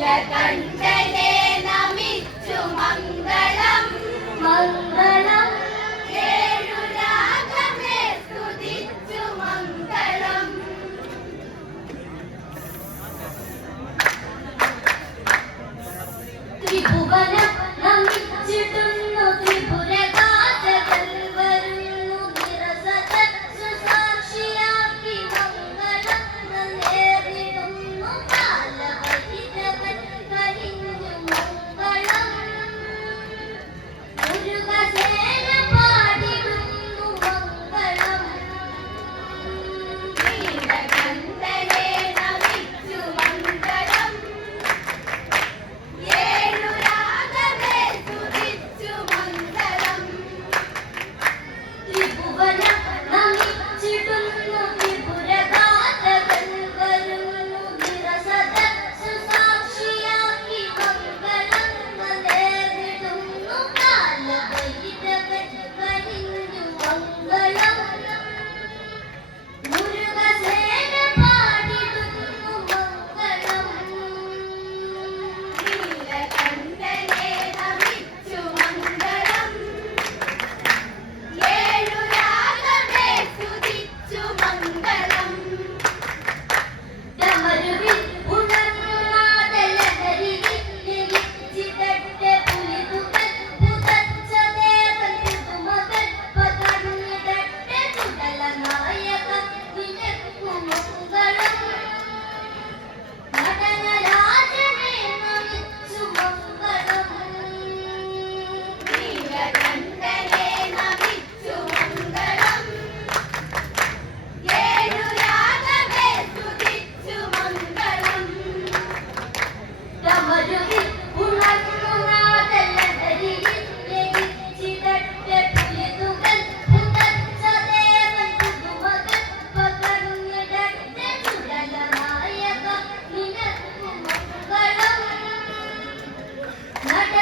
മംഗള കണ്ഠനെ നമിച്ചു മംഗളം Not